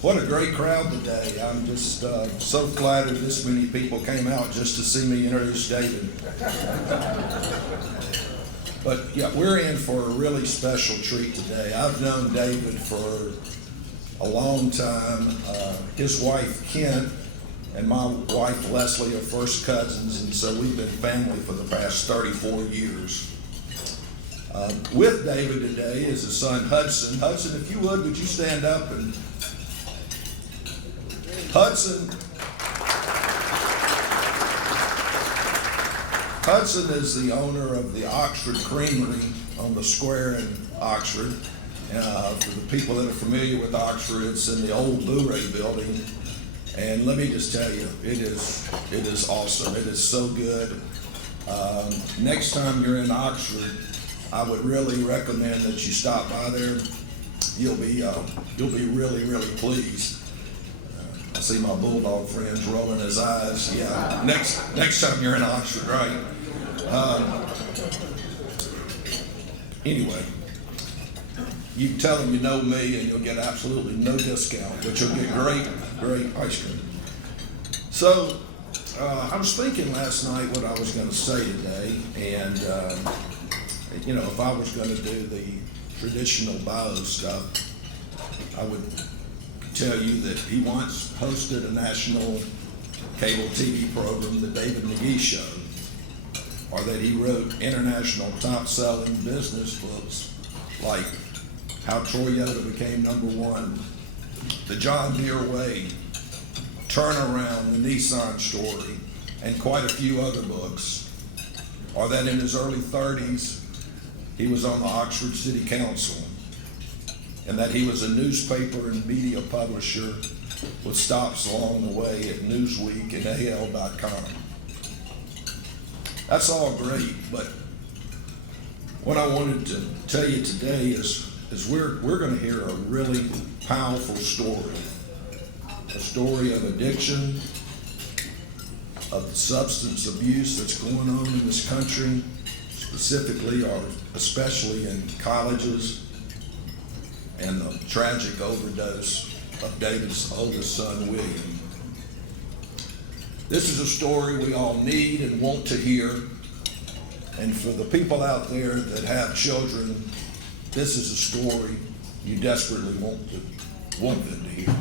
What a great crowd today. I'm just so flattered this many people came out just to see me introduce David. But yeah, we're in for a really special treat today. I've known David for a long time. His wife, Kent, and my wife, Leslie, are first cousins, and so we've been family for the past 34 years. With David today is his son, Hudson. Hudson, if you would you stand up? And Hudson is the owner of the Oxford Creamery on the square in Oxford. For the people that are familiar with Oxford, it's in the old Blu-ray building. And let me just tell you, it is awesome. It is so good. Next time you're in Oxford, I would really recommend that you stop by there. You'll be really, really pleased. I see my Bulldog friends rolling his eyes. Yeah, next time you're in Oxford, right? Anyway, you can tell them you know me and you'll get absolutely no discount, but you'll get great ice cream. So, I was thinking last night what I was going to say today, and if I was going to do the traditional bio stuff, I would tell you that he once hosted a national cable TV program, the David Magee Show, or that he wrote international top-selling business books like How Toyota Became #1, The John Deere Way, Turnaround, The Nissan Story, and quite a few other books, or that in his early 30s he was on the Oxford City Council, and that he was a newspaper and media publisher with stops along the way at Newsweek and AL.com. That's all great, but what I wanted to tell you today is we're going to hear a really powerful story, a story of addiction, of substance abuse that's going on in this country, specifically or especially in colleges, and the tragic overdose of David's oldest son, William. This is a story we all need and want to hear, and for the people out there that have children, this is a story you desperately want them to hear.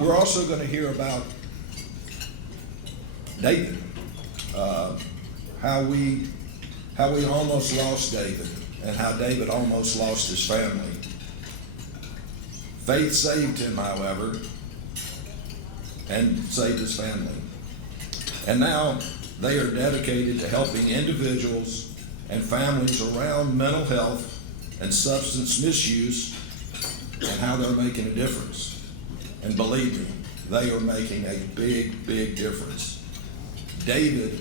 We're also going to hear about David, how we almost lost David, and how David almost lost his family. Faith saved him, however, and saved his family. And now they are dedicated to helping individuals and families around mental health and substance misuse, and how they're making a difference. And believe me, they are making a big, big difference. David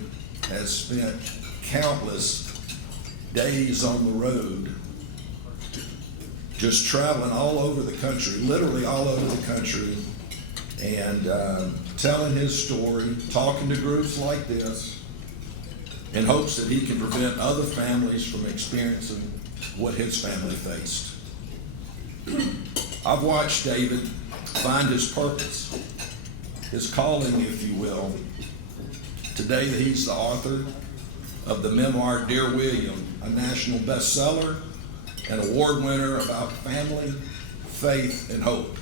has spent countless days on the road, just traveling all over the country, literally all over the country, and telling his story, talking to groups like this, in hopes that he can prevent other families from experiencing what his family faced. I've watched David find his purpose, his calling, if you will. Today he's the author of the memoir Dear William, a national bestseller, an award winner about family, faith, and hope,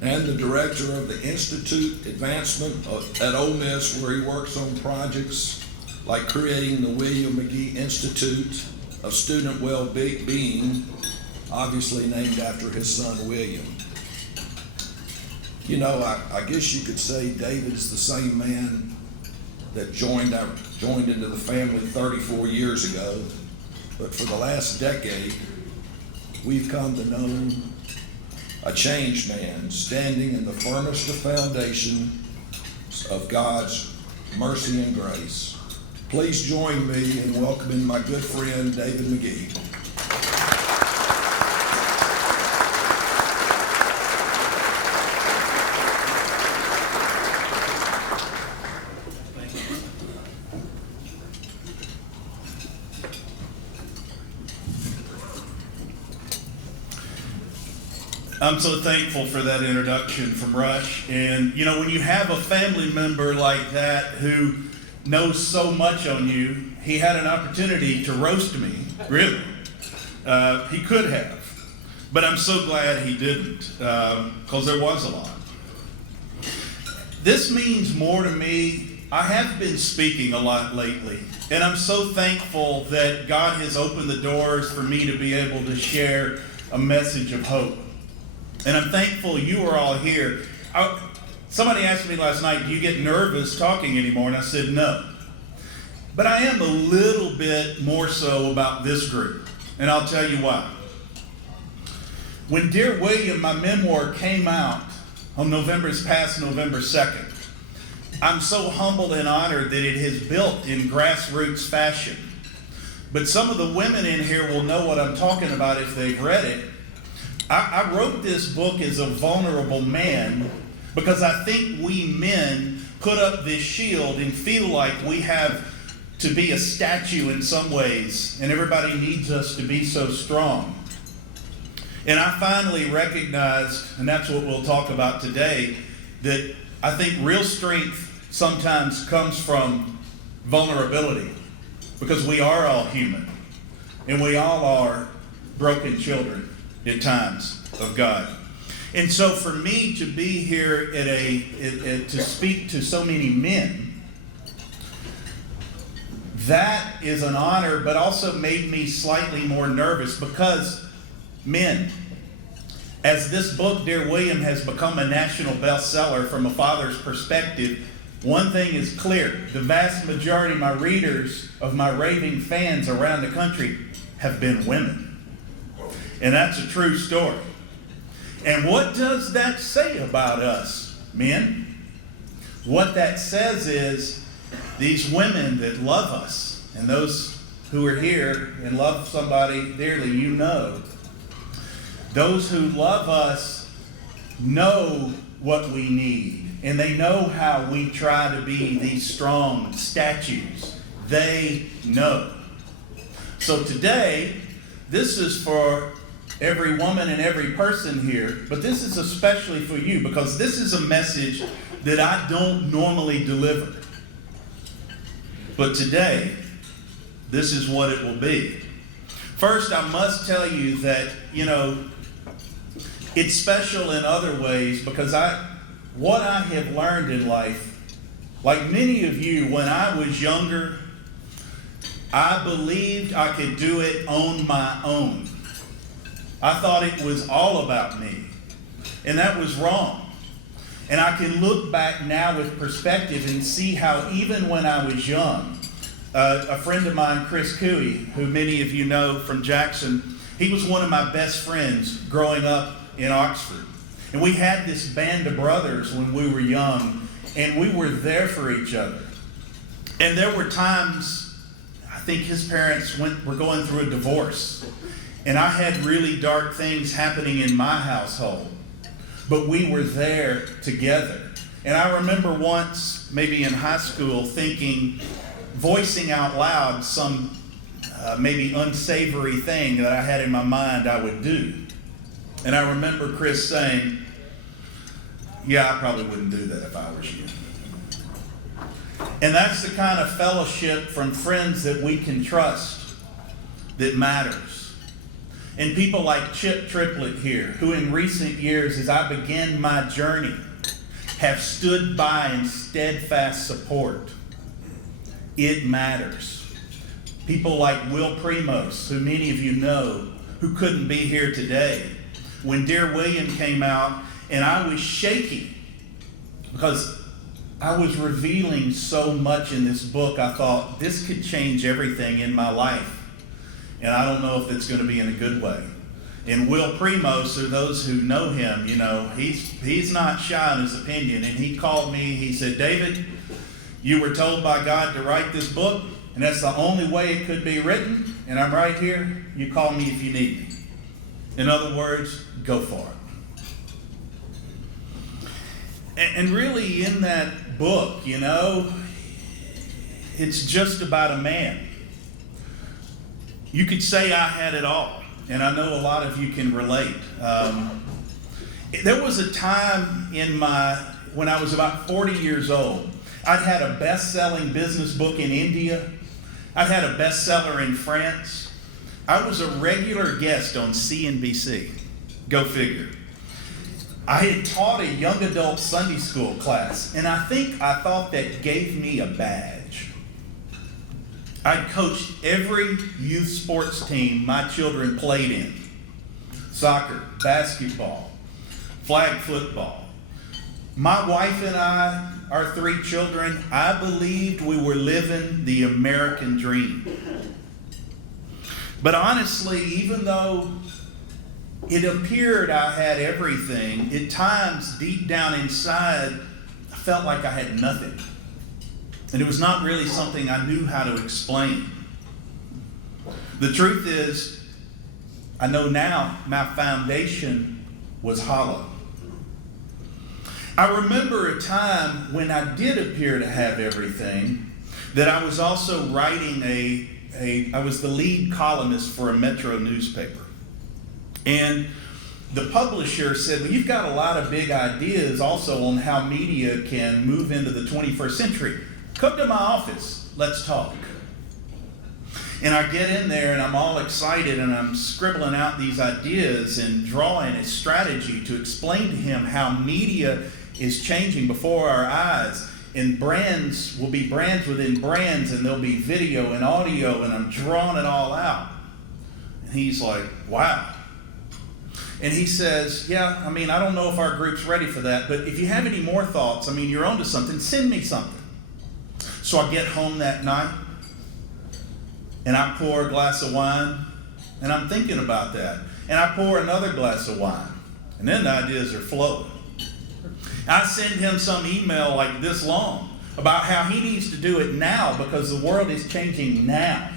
and the director of the Institute Advancement at Ole Miss, where he works on projects like creating the William Magee Institute of Student Well-Being, obviously named after his son William. I guess you could say David's the same man that joined into the family 34 years ago, but for the last decade, we've come to know him, a changed man, standing in the firmest of foundation of God's mercy and grace. Please join me in welcoming my good friend, David Magee. I'm so thankful for that introduction from Rush. And, you know, when you have a family member like that who knows so much on you, he had an opportunity to roast me, really. He could have. But I'm so glad he didn't, because there was a lot. This means more to me. I have been speaking a lot lately, and I'm so thankful that God has opened the doors for me to be able to share a message of hope. And I'm thankful you are all here. Somebody asked me last night, do you get nervous talking anymore? And I said, no. But I am a little bit more so about this group, and I'll tell you why. When Dear William, my memoir, came out on November 2nd, I'm so humbled and honored that it is built in grassroots fashion. But some of the women in here will know what I'm talking about if they've read it. I wrote this book as a vulnerable man because I think we men put up this shield and feel like we have to be a statue in some ways, and everybody needs us to be so strong. And I finally recognized, and that's what we'll talk about today, that I think real strength sometimes comes from vulnerability, because we are all human, and we all are broken children at times of God. And so for me to be here to speak to so many men, that is an honor, but also made me slightly more nervous, because men, as this book, Dear William, has become a national bestseller from a father's perspective, one thing is clear. The vast majority of my readers, of my raving fans around the country, have been women. And that's a true story. And what does that say about us, men? What that says is these women that love us, and those who are here and love somebody dearly, you know. Those who love us know what we need, and they know how we try to be these strong statues. They know. So today, this is for every woman and every person here, but this is especially for you, because this is a message that I don't normally deliver. But today, this is what it will be. First, I must tell you that, it's special in other ways, because what I have learned in life, like many of you, when I was younger, I believed I could do it on my own. I thought it was all about me, and that was wrong. And I can look back now with perspective and see how even when I was young, a friend of mine, Chris Cooey, who many of you know from Jackson, he was one of my best friends growing up in Oxford. And we had this band of brothers when we were young, and we were there for each other. And there were times, I think his parents were going through a divorce, and I had really dark things happening in my household. But we were there together. And I remember once, maybe in high school, voicing out loud some maybe unsavory thing that I had in my mind I would do. And I remember Chris saying, yeah, I probably wouldn't do that if I was you. And that's the kind of fellowship from friends that we can trust that matters. And people like Chip Triplett here, who in recent years, as I began my journey, have stood by in steadfast support. It matters. People like Will Primos, who many of you know, who couldn't be here today. When Dear William came out, and I was shaking because I was revealing so much in this book, I thought this could change everything in my life. And I don't know if it's going to be in a good way. And Will Primos, or those who know him, he's not shy in his opinion. And he called me, he said, David, you were told by God to write this book, and that's the only way it could be written, and I'm right here. You call me if you need me. In other words, go for it. And really in that book, it's just about a man. You could say I had it all, and I know a lot of you can relate. There was a time when I was about 40 years old. I'd had a best-selling business book in India. I'd had a bestseller in France. I was a regular guest on CNBC. Go figure. I had taught a young adult Sunday school class, and I thought that gave me a badge. I'd coached every youth sports team my children played in. Soccer, basketball, flag football. My wife and I, our 3 children, I believed we were living the American dream. But honestly, even though it appeared I had everything, at times deep down inside, I felt like I had nothing. And it was not really something I knew how to explain. The truth is, I know now my foundation was hollow. I remember a time when I did appear to have everything, that I was also writing I was the lead columnist for a Metro newspaper. And the publisher said, well, you've got a lot of big ideas also on how media can move into the 21st century. Come to my office, let's talk. And I get in there and I'm all excited and I'm scribbling out these ideas and drawing a strategy to explain to him how media is changing before our eyes. And brands will be brands within brands, and there'll be video and audio, and I'm drawing it all out. And he's like, wow. And he says, yeah, I don't know if our group's ready for that, but if you have any more thoughts, you're onto something, send me something. So I get home that night, and I pour a glass of wine, and I'm thinking about that. And I pour another glass of wine, and then the ideas are flowing. I send him some email like this long about how he needs to do it now because the world is changing now.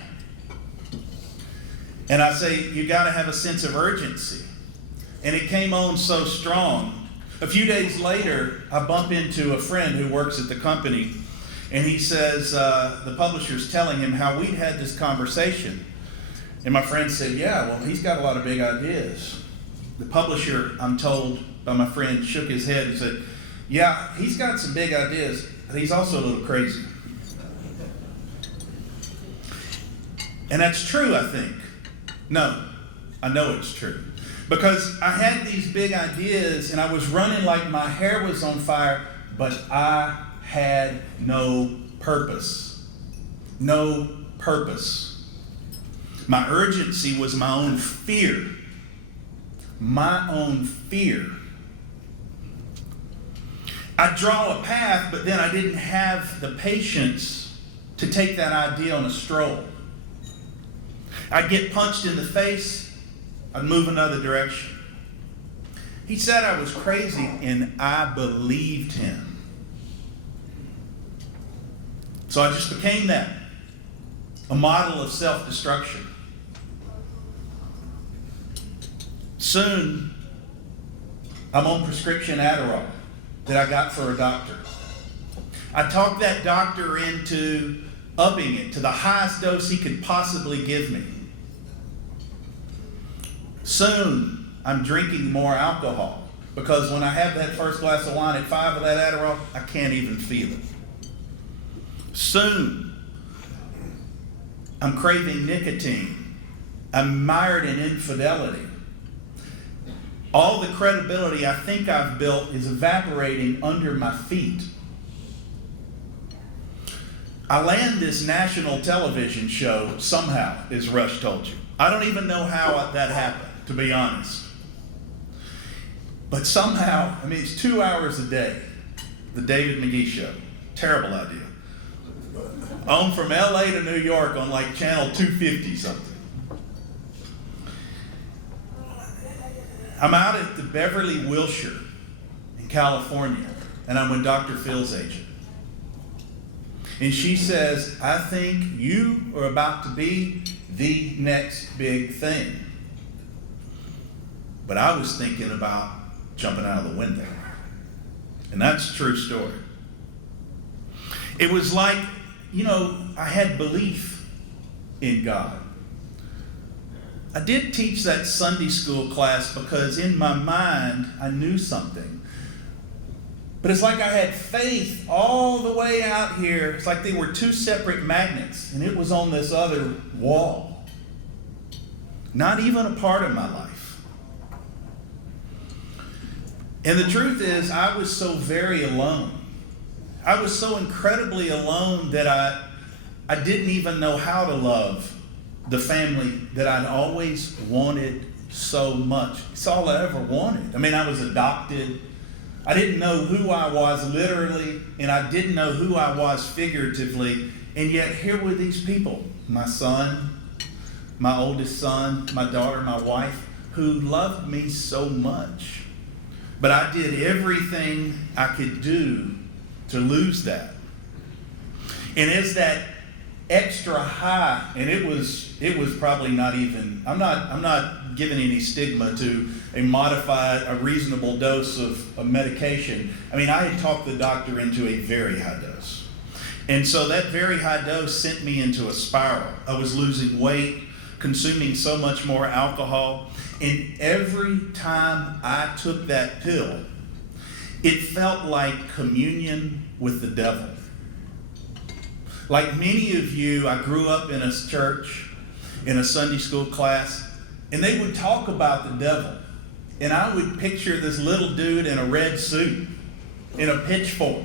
And I say, you got to have a sense of urgency. And it came on so strong. A few days later, I bump into a friend who works at the company, and he says, the publisher's telling him how we'd had this conversation. And my friend said, yeah, well, he's got a lot of big ideas. The publisher, I'm told by my friend, shook his head and said, yeah, he's got some big ideas, but he's also a little crazy. And that's true, I think. No, I know it's true. Because I had these big ideas and I was running like my hair was on fire, but I had no purpose. No purpose. My urgency was my own fear. My own fear. I'd draw a path, but then I didn't have the patience to take that idea on a stroll. I'd get punched in the face, I'd move another direction. He said I was crazy, and I believed him. So I just became that, a model of self-destruction. Soon, I'm on prescription Adderall that I got for a doctor. I talked that doctor into upping it to the highest dose he could possibly give me. Soon, I'm drinking more alcohol because when I have that first glass of wine at 5 of that Adderall, I can't even feel it. Soon, I'm craving nicotine. I'm mired in infidelity. All the credibility I think I've built is evaporating under my feet. I land this national television show somehow, as Rush told you. I don't even know how that happened, to be honest. But somehow, it's 2 hours a day, the David Magee show. Terrible idea. On from LA to New York on like channel 250 something. I'm out at the Beverly Wilshire in California, and I'm with Dr. Phil's agent. And she says, I think you are about to be the next big thing. But I was thinking about jumping out of the window. And that's a true story. It was like, I had belief in God. I did teach that Sunday school class because in my mind I knew something. But it's like I had faith all the way out here. It's like they were two separate magnets, and it was on this other wall. Not even a part of my life. And the truth is, I was so very alone. I was so incredibly alone that I didn't even know how to love the family that I'd always wanted so much. It's all I ever wanted. I mean, I was adopted. I didn't know who I was literally, and I didn't know who I was figuratively. And yet here were these people, my son, my oldest son, my daughter, my wife, who loved me so much. But I did everything I could do to lose that. And as that extra high, and it was probably not even, I'm not giving any stigma to a reasonable dose of medication. I mean, I had talked the doctor into a very high dose. And so that very high dose sent me into a spiral. I was losing weight, consuming so much more alcohol. And every time I took that pill, it felt like communion with the devil. Like many of you, I grew up in a church, in a Sunday school class, and they would talk about the devil. And I would picture this little dude in a red suit, in a pitchfork.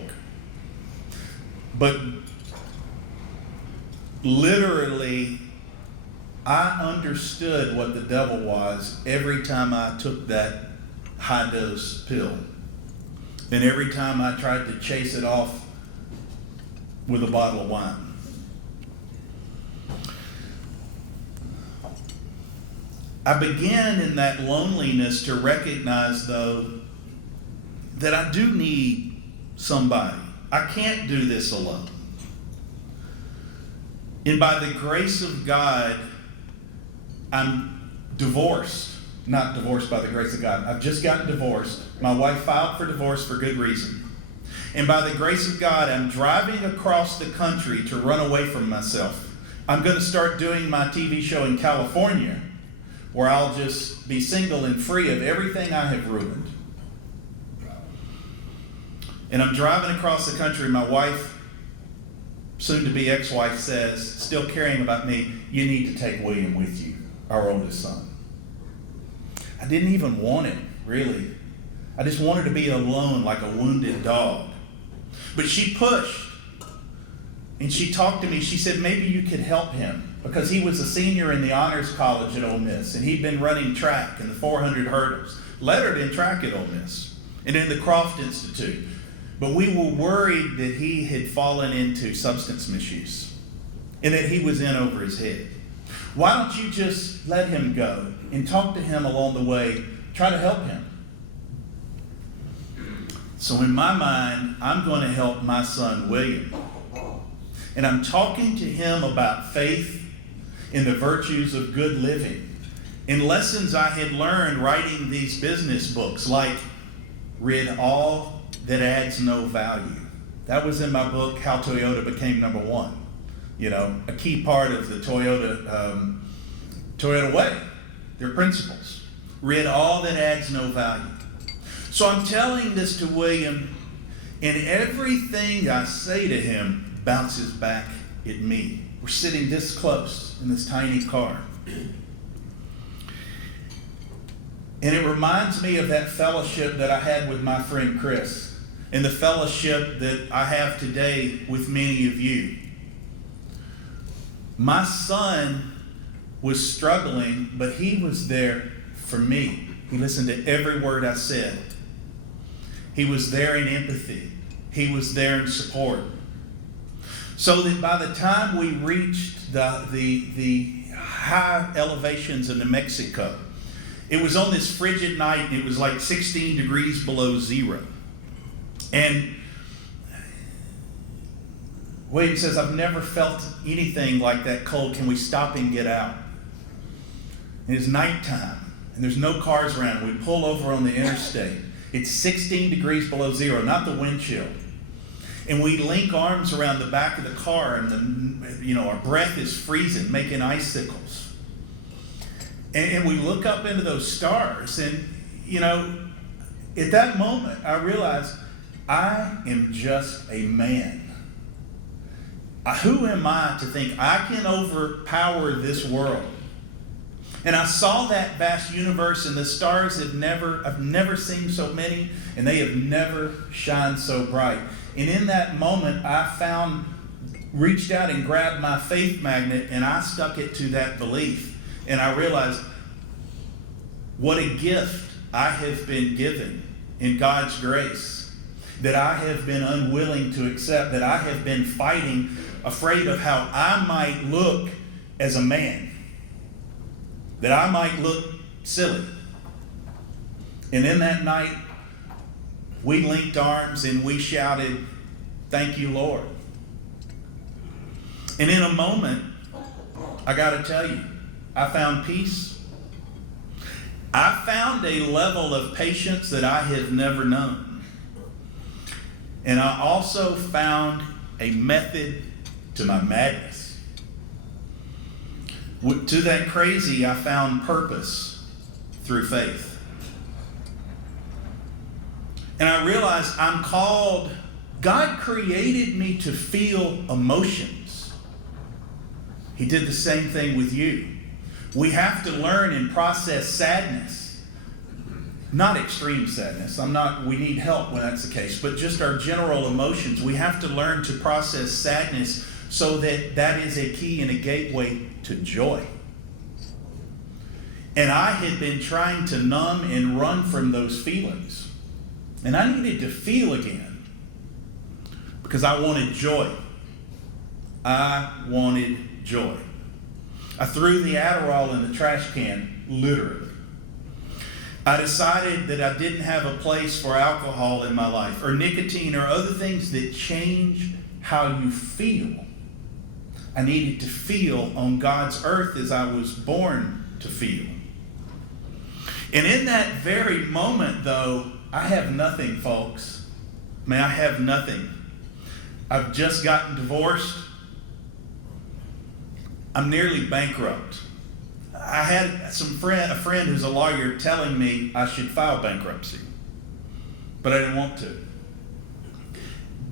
But literally, I understood what the devil was every time I took that high dose pill. And every time I tried to chase it off with a bottle of wine. I began in that loneliness to recognize, though, that I do need somebody. I can't do this alone. And by the grace of God, I'm divorced. Not divorced by the grace of God. I've just gotten divorced. My wife filed for divorce for good reason. And by the grace of God, I'm driving across the country to run away from myself. I'm going to start doing my TV show in California, where I'll just be single and free of everything I have ruined. And I'm driving across the country. My wife, soon-to-be ex-wife, says, still caring about me, you need to take William with you, our oldest son. I didn't even want it, really. I just wanted to be alone like a wounded dog. But she pushed, and she talked to me. She said, maybe you could help him, because he was a senior in the honors college at Ole Miss, and he'd been running track in the 400 hurdles, lettered in track at Ole Miss, and in the Croft Institute. But we were worried that he had fallen into substance misuse, and that he was in over his head. Why don't you just let him go and talk to him along the way, try to help him? So in my mind, I'm going to help my son, William. And I'm talking to him about faith and the virtues of good living and lessons I had learned writing these business books, like rid all that adds no value. That was in my book, How Toyota Became Number One. You know, a key part of the Toyota way, their principles. Rid all that adds no value. So I'm telling this to William, and everything I say to him bounces back at me. We're sitting this close in this tiny car. And it reminds me of that fellowship that I had with my friend Chris, and the fellowship that I have today with many of you. My son was struggling, but he was there for me. He listened to every word I said. He was there in empathy. He was there in support. So that by the time we reached the high elevations in New Mexico, it was on this frigid night, and it was like 16 degrees below zero. And William says, I've never felt anything like that cold. Can we stop and get out? And it's nighttime, and there's no cars around. We pull over on the interstate. It's 16 degrees below zero, not the wind chill. And we link arms around the back of the car, and our breath is freezing, making icicles. And we look up into those stars, and, you know, at that moment, I realized I am just a man. Who am I to think I can overpower this world? And I saw that vast universe, and the stars I've never seen so many, and they have never shined so bright. And in that moment, I reached out and grabbed my faith magnet, and I stuck it to that belief. And I realized what a gift I have been given in God's grace, that I have been unwilling to accept, that I have been fighting, afraid of how I might look as a man, that I might look silly. And in that night, we linked arms and we shouted, "Thank you, Lord." And in a moment, I got to tell you, I found peace. I found a level of patience that I have never known. And I also found a method to my madness. To that crazy, I found purpose through faith. And I realized I'm called, God created me to feel emotions. He did the same thing with you. We have to learn and process sadness. Not extreme sadness. We need help when that's the case, but just our general emotions. We have to learn to process sadness so that is a key and a gateway to joy. And I had been trying to numb and run from those feelings. And I needed to feel again because I wanted joy. I wanted joy. I threw the Adderall in the trash can, literally. I decided that I didn't have a place for alcohol in my life, or nicotine, or other things that change how you feel. I needed to feel on God's earth as I was born to feel. And in that very moment, though, I have nothing, folks. I have nothing. I've just gotten divorced. I'm nearly bankrupt. I had a friend who's a lawyer telling me I should file bankruptcy, but I didn't want to.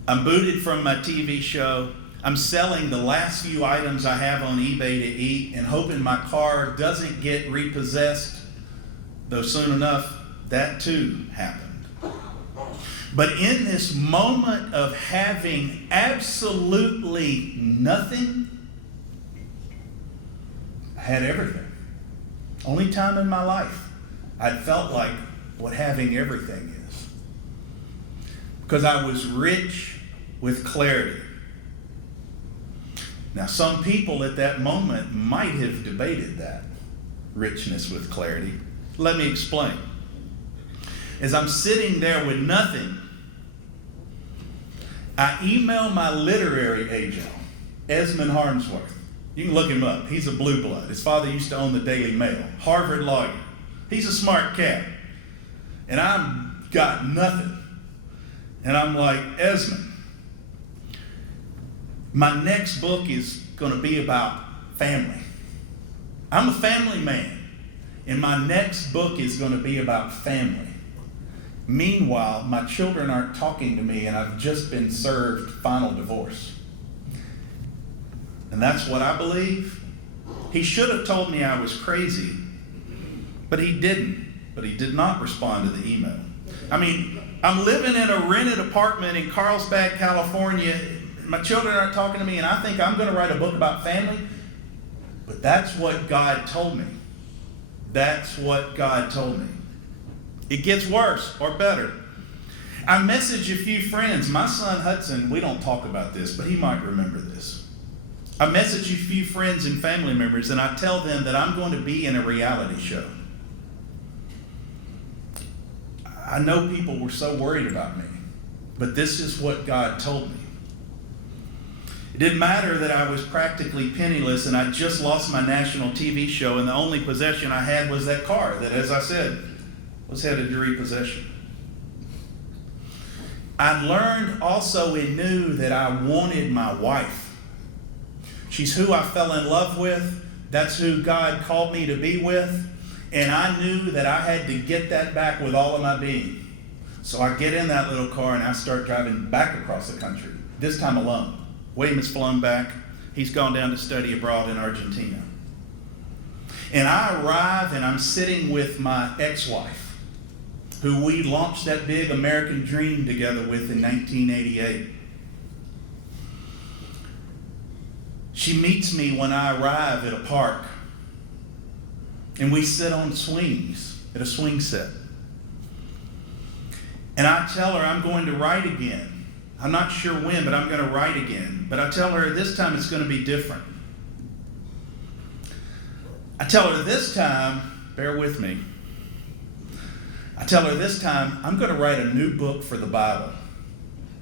I'm booted from my TV show. I'm selling the last few items I have on eBay to eat and hoping my car doesn't get repossessed, though soon enough that too happened. But in this moment of having absolutely nothing, I had everything. Only time in my life I'd felt like what having everything is. Because I was rich with clarity. Now, some people at that moment might have debated that richness with clarity. Let me explain. As I'm sitting there with nothing, I email my literary agent, Esmond Harmsworth. You can look him up. He's a blue blood. His father used to own the Daily Mail. Harvard lawyer. He's a smart cat. And I've got nothing. And I'm like, Esmond, my next book is going to be about family. I'm a family man. And my next book is going to be about family. Meanwhile, my children aren't talking to me, and I've just been served final divorce. And that's what I believe. He should have told me I was crazy, but he didn't. But he did not respond to the email. I'm living in a rented apartment in Carlsbad, California. My children aren't talking to me, and I think I'm going to write a book about family. But that's what God told me. That's what God told me. It gets worse or better. I message a few friends. My son Hudson, we don't talk about this, but he might remember this. I message a few friends and family members, and I tell them that I'm going to be in a reality show. I know people were so worried about me, but this is what God told me. It didn't matter that I was practically penniless and I just lost my national TV show, and the only possession I had was that car that, as I said, was headed to repossession. I learned also and knew that I wanted my wife. She's who I fell in love with. That's who God called me to be with. And I knew that I had to get that back with all of my being. So I get in that little car and I start driving back across the country, this time alone. William has flown back. He's gone down to study abroad in Argentina. And I arrive and I'm sitting with my ex-wife, who we launched that big American dream together with in 1988. She meets me when I arrive at a park, and we sit on swings at a swing set. And I tell her I'm going to write again. I'm not sure when, but I'm going to write again. But I tell her this time it's going to be different. I tell her this time, bear with me, I tell her this time I'm going to write a new book for the Bible.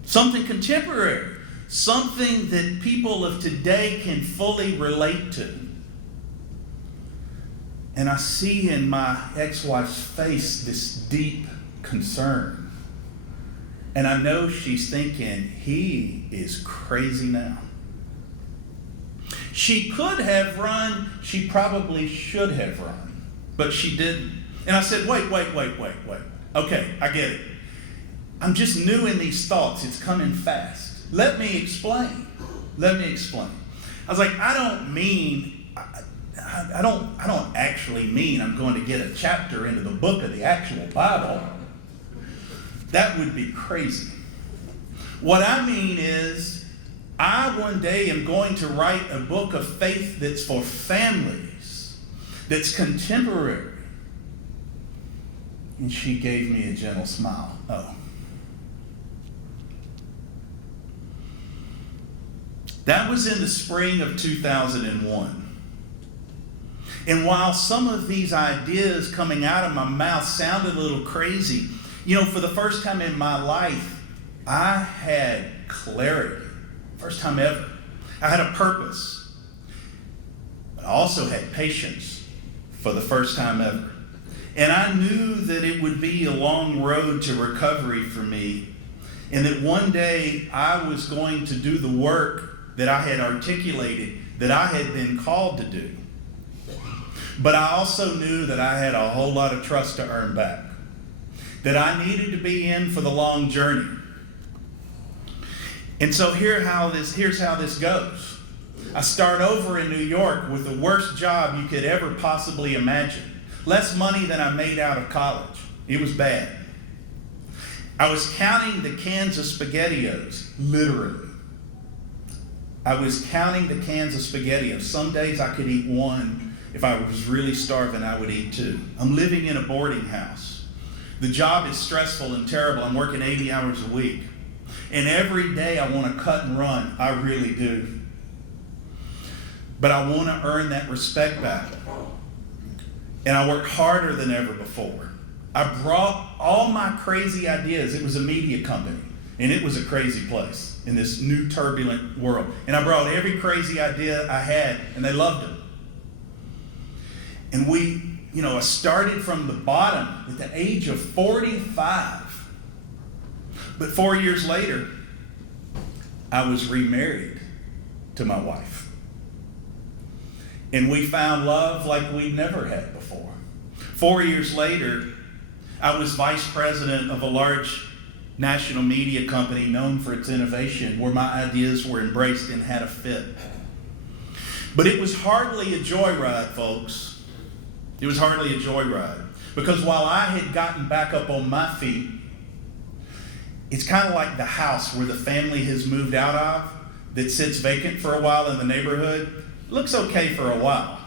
Something contemporary. Something that people of today can fully relate to. And I see in my ex-wife's face this deep concern. And I know she's thinking, he is crazy now. She could have run, she probably should have run, but she didn't. And I said, wait. Okay, I get it. I'm just new in these thoughts. It's coming fast. Let me explain. I was like, I don't actually mean I'm going to get a chapter into the book of the actual Bible. That would be crazy. What I mean is, I one day am going to write a book of faith that's for families, that's contemporary. And she gave me a gentle smile. Oh. That was in the spring of 2001. And while some of these ideas coming out of my mouth sounded a little crazy, for the first time in my life, I had clarity. First time ever. I had a purpose. But I also had patience for the first time ever. And I knew that it would be a long road to recovery for me, and that one day I was going to do the work that I had articulated, that I had been called to do. But I also knew that I had a whole lot of trust to earn back, that I needed to be in for the long journey. And so here's how this goes. I start over in New York with the worst job you could ever possibly imagine. Less money than I made out of college. It was bad. I was counting the cans of SpaghettiOs, literally. I was counting the cans of SpaghettiOs. Some days I could eat one. If I was really starving, I would eat two. I'm living in a boarding house. The job is stressful and terrible. I'm working 80 hours a week. And every day I want to cut and run. I really do. But I want to earn that respect back. And I work harder than ever before. I brought all my crazy ideas. It was a media company, and it was a crazy place in this new turbulent world. And I brought every crazy idea I had, and they loved it. And I started from the bottom at the age of 45. But 4 years later, I was remarried to my wife. And we found love like we'd never had before. 4 years later, I was vice president of a large national media company known for its innovation, where my ideas were embraced and had a fit. But it was hardly a joyride, folks. It was hardly a joyride. Because while I had gotten back up on my feet, it's kind of like the house where the family has moved out of that sits vacant for a while in the neighborhood. Looks okay for a while,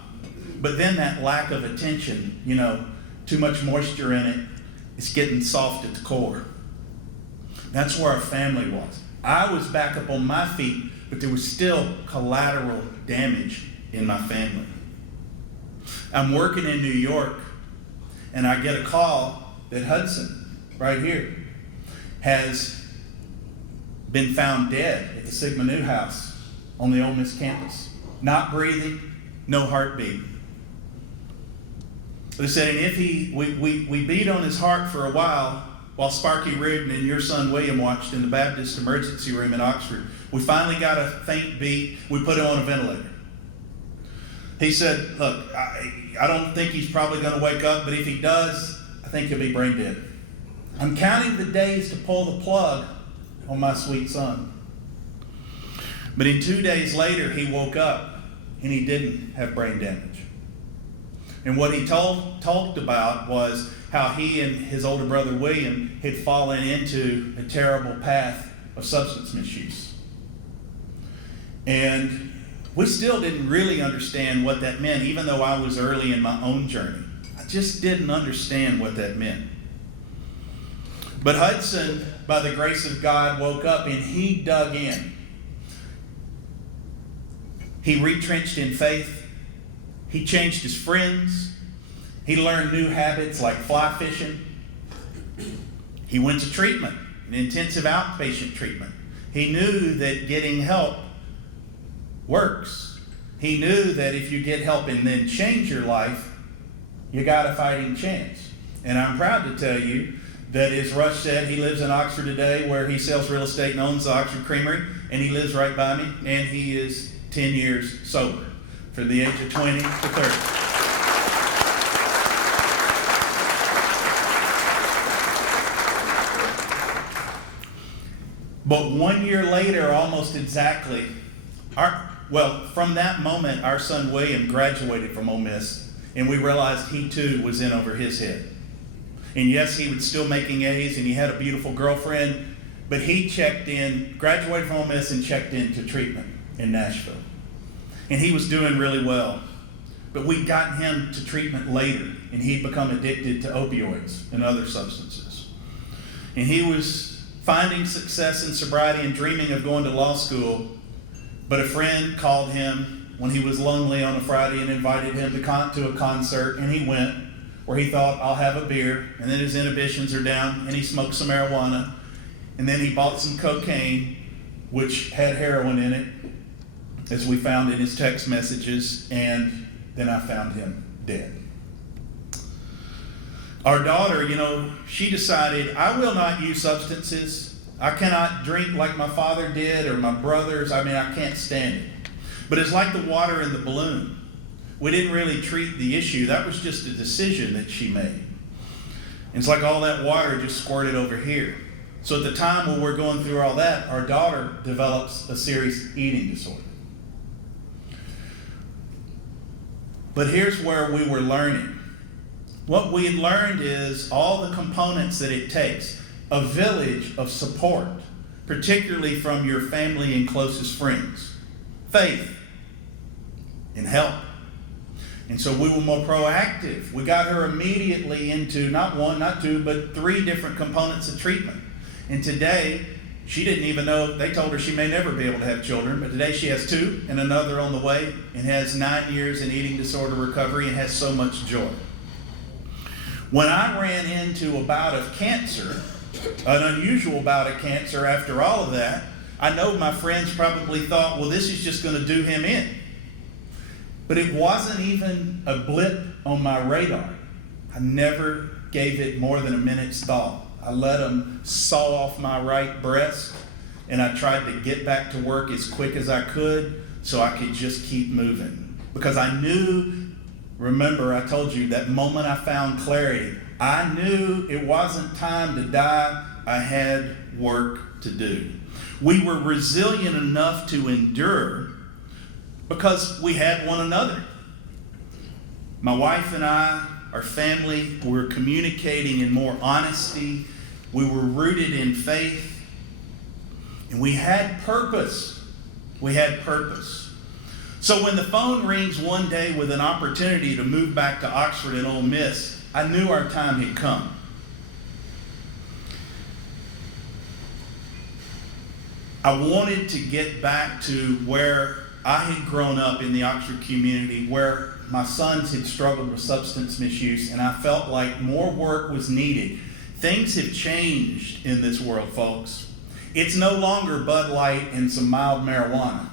but then that lack of attention, too much moisture in it, it's getting soft at the core. That's where our family was. I was back up on my feet, but there was still collateral damage in my family. I'm working in New York, and I get a call that Hudson, right here, has been found dead at the Sigma Nu house on the Ole Miss campus. Not breathing, no heartbeat. They said, and if we beat on his heart for a while Sparky Reardon and your son William watched in the Baptist emergency room in Oxford. We finally got a faint beat. We put him on a ventilator. He said, look, I don't think he's probably going to wake up, but if he does, I think he'll be brain dead. I'm counting the days to pull the plug on my sweet son. But in 2 days later, he woke up and he didn't have brain damage. And what he talked about was how he and his older brother William had fallen into a terrible path of substance misuse. And we still didn't really understand what that meant, even though I was early in my own journey. I just didn't understand what that meant. But Hudson, by the grace of God, woke up and he dug in. He retrenched in faith. He changed his friends. He learned new habits like fly fishing. He went to treatment, an intensive outpatient treatment. He knew that getting help works. He knew that if you get help and then change your life, you got a fighting chance. And I'm proud to tell you that, as Rush said, he lives in Oxford today, where he sells real estate and owns the Oxford Creamery, and he lives right by me, and he is 10 years sober from the age of 20 to 30. But 1 year later, almost exactly, from that moment, our son William graduated from Ole Miss, and we realized he too was in over his head. And yes, he was still making A's, and he had a beautiful girlfriend, but he graduated from Ole Miss and checked into treatment in Nashville. And he was doing really well. But we'd gotten him to treatment later, and he'd become addicted to opioids and other substances. And he was finding success in sobriety and dreaming of going to law school, but a friend called him when he was lonely on a Friday and invited him to a concert, and he went, where he thought, I'll have a beer, and then his inhibitions are down, and he smoked some marijuana, and then he bought some cocaine, which had heroin in it, as we found in his text messages, and then I found him dead. Our daughter, she decided, I will not use substances. I cannot drink like my father did or my brothers. I can't stand it. But it's like the water in the balloon. We didn't really treat the issue. That was just a decision that she made. And it's like all that water just squirted over here. So at the time when we're going through all that, our daughter develops a serious eating disorder. But here's where we were learning. What we had learned is all the components that it takes, a village of support, particularly from your family and closest friends, faith, and help. And so we were more proactive. We got her immediately into not one, not two, but 3 different components of treatment. And today, she didn't even know, they told her she may never be able to have children, but today she has 2 and another on the way, and has 9 years in eating disorder recovery and has so much joy. When I ran into a bout of cancer, an unusual bout of cancer after all of that, I know my friends probably thought, well, this is just going to do him in. But it wasn't even a blip on my radar. I never gave it more than a minute's thought. I let them saw off my right breast, and I tried to get back to work as quick as I could so I could just keep moving. Because I knew, remember I told you, that moment I found clarity, I knew it wasn't time to die. I had work to do. We were resilient enough to endure because we had one another. My wife and I, our family, were communicating in more honesty. We were rooted in faith. And we had purpose. We had purpose. So when the phone rings one day with an opportunity to move back to Oxford and Ole Miss, I knew our time had come. I wanted to get back to where I had grown up in the Oxford community, where my sons had struggled with substance misuse, and I felt like more work was needed. Things have changed in this world, folks. It's no longer Bud Light and some mild marijuana.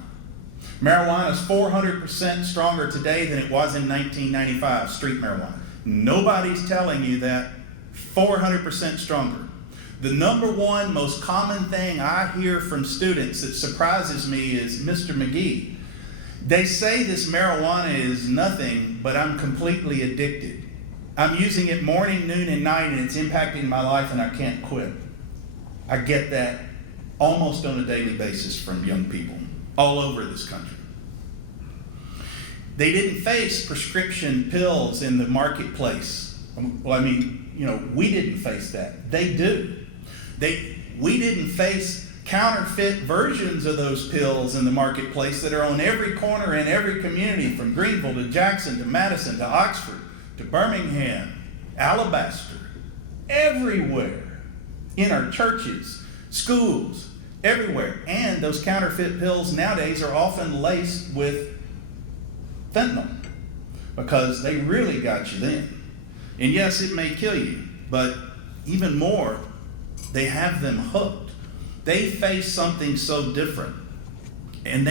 Marijuana is 400% stronger today than it was in 1995, street marijuana. Nobody's telling you that. 400% stronger. The number one most common thing I hear from students that surprises me is, Mr. Magee, They say this marijuana is nothing, but I'm completely addicted. I'm using it morning, noon, and night, and it's impacting my life, and I can't quit. I get that almost on a daily basis from young people all over this country. They didn't face prescription pills in the marketplace. Well, we didn't face that. They do. We didn't face counterfeit versions of those pills in the marketplace that are on every corner in every community, from Greenville to Jackson to Madison to Oxford to Birmingham, Alabaster, everywhere, in our churches, schools, everywhere. And those counterfeit pills nowadays are often laced with fentanyl, because they really got you then. And yes, it may kill you, but even more, they have them hooked. They face something so different. And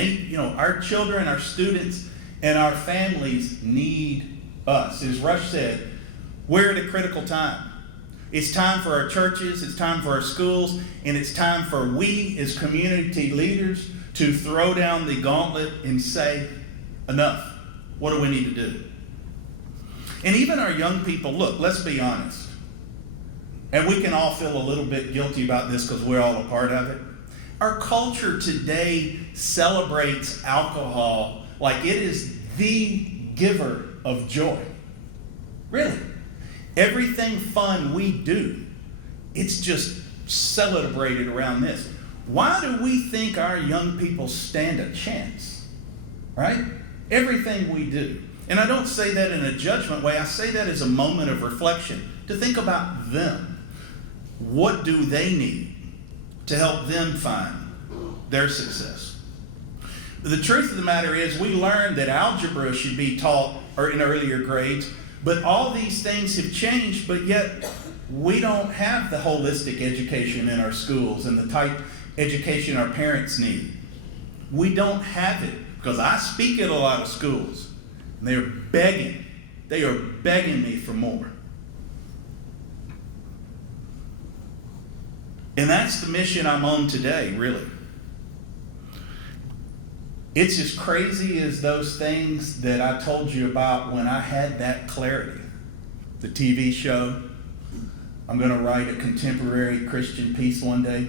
our children, our students, and our families need us. As Rush said, we're at a critical time. It's time for our churches, it's time for our schools, and it's time for we as community leaders to throw down the gauntlet and say, enough. What do we need to do? And even our young people, look, let's be honest. And we can all feel a little bit guilty about this because we're all a part of it. Our culture today celebrates alcohol like it is the giver of joy. Really. Everything fun we do, it's just celebrated around this. Why do we think our young people stand a chance? Right? Everything we do. And I don't say that in a judgment way. I say that as a moment of reflection, to think about them. What do they need to help them find their success? The truth of the matter is, we learned that algebra should be taught in earlier grades, but all these things have changed, but yet we don't have the holistic education in our schools and the type education our parents need. We don't have it, because I speak at a lot of schools, and they are begging me for more. And that's the mission I'm on today, really. It's as crazy as those things that I told you about when I had that clarity. The TV show, I'm going to write a contemporary Christian piece one day.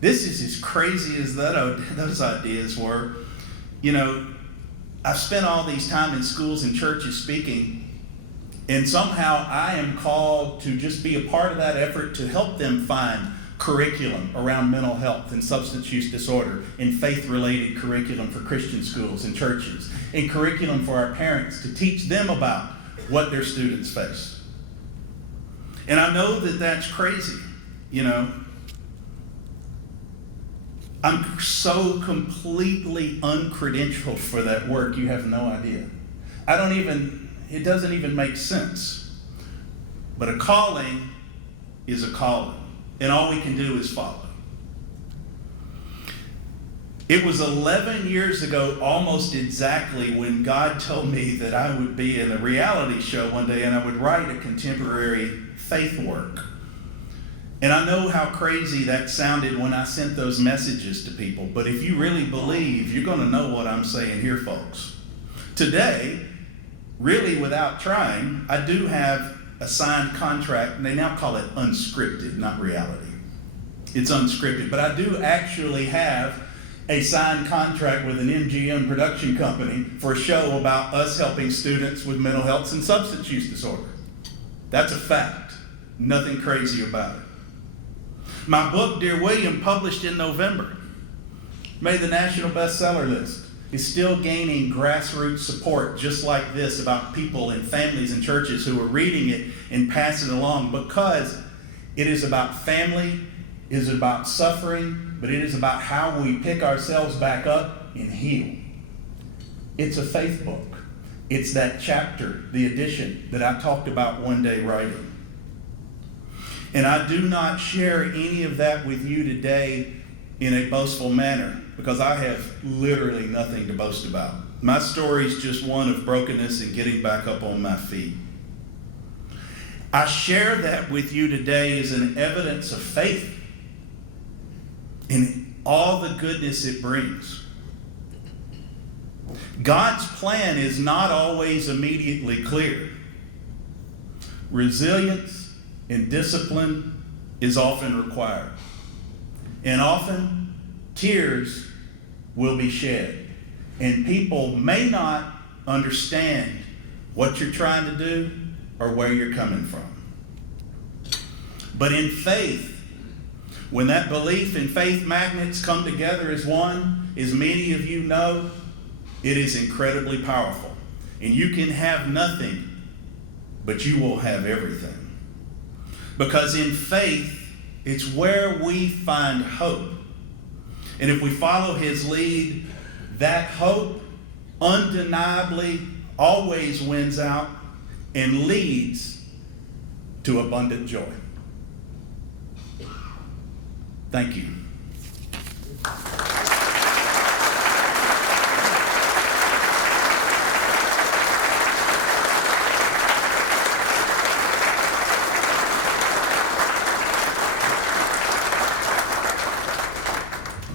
This is as crazy as those ideas were. I've spent all these time in schools and churches speaking, and somehow I am called to just be a part of that effort to help them find curriculum around mental health and substance use disorder, and faith-related curriculum for Christian schools and churches, and curriculum for our parents to teach them about what their students face. And I know that that's crazy, I'm so completely uncredentialed for that work, you have no idea. It doesn't even make sense. But a calling is a calling, and all we can do is follow. It was 11 years ago, almost exactly, when God told me that I would be in a reality show one day and I would write a contemporary faith work. And I know how crazy that sounded when I sent those messages to people, but if you really believe, you're going to know what I'm saying here, folks. Today, really without trying, I do have a signed contract, and they now call it unscripted, not reality. It's unscripted, but I do actually have a signed contract with an MGM production company for a show about us helping students with mental health and substance use disorder. That's a fact. Nothing crazy about it. My book, Dear William, published in November, made the national bestseller list, is still gaining grassroots support just like this about people and families and churches who are reading it and passing it along, because it is about family, it is about suffering, but it is about how we pick ourselves back up and heal. It's a faith book. It's that chapter, the edition, that I talked about one day writing. And I do not share any of that with you today in a boastful manner, because I have literally nothing to boast about. My story is just one of brokenness and getting back up on my feet. I share that with you today as an evidence of faith in all the goodness it brings. God's plan is not always immediately clear. Resilience and discipline is often required. And often, tears will be shed. And people may not understand what you're trying to do or where you're coming from. But in faith, when that belief and faith magnets come together as one, as many of you know, it is incredibly powerful. And you can have nothing, but you will have everything. Because in faith, it's where we find hope. And if we follow his lead, that hope undeniably always wins out and leads to abundant joy. Thank you.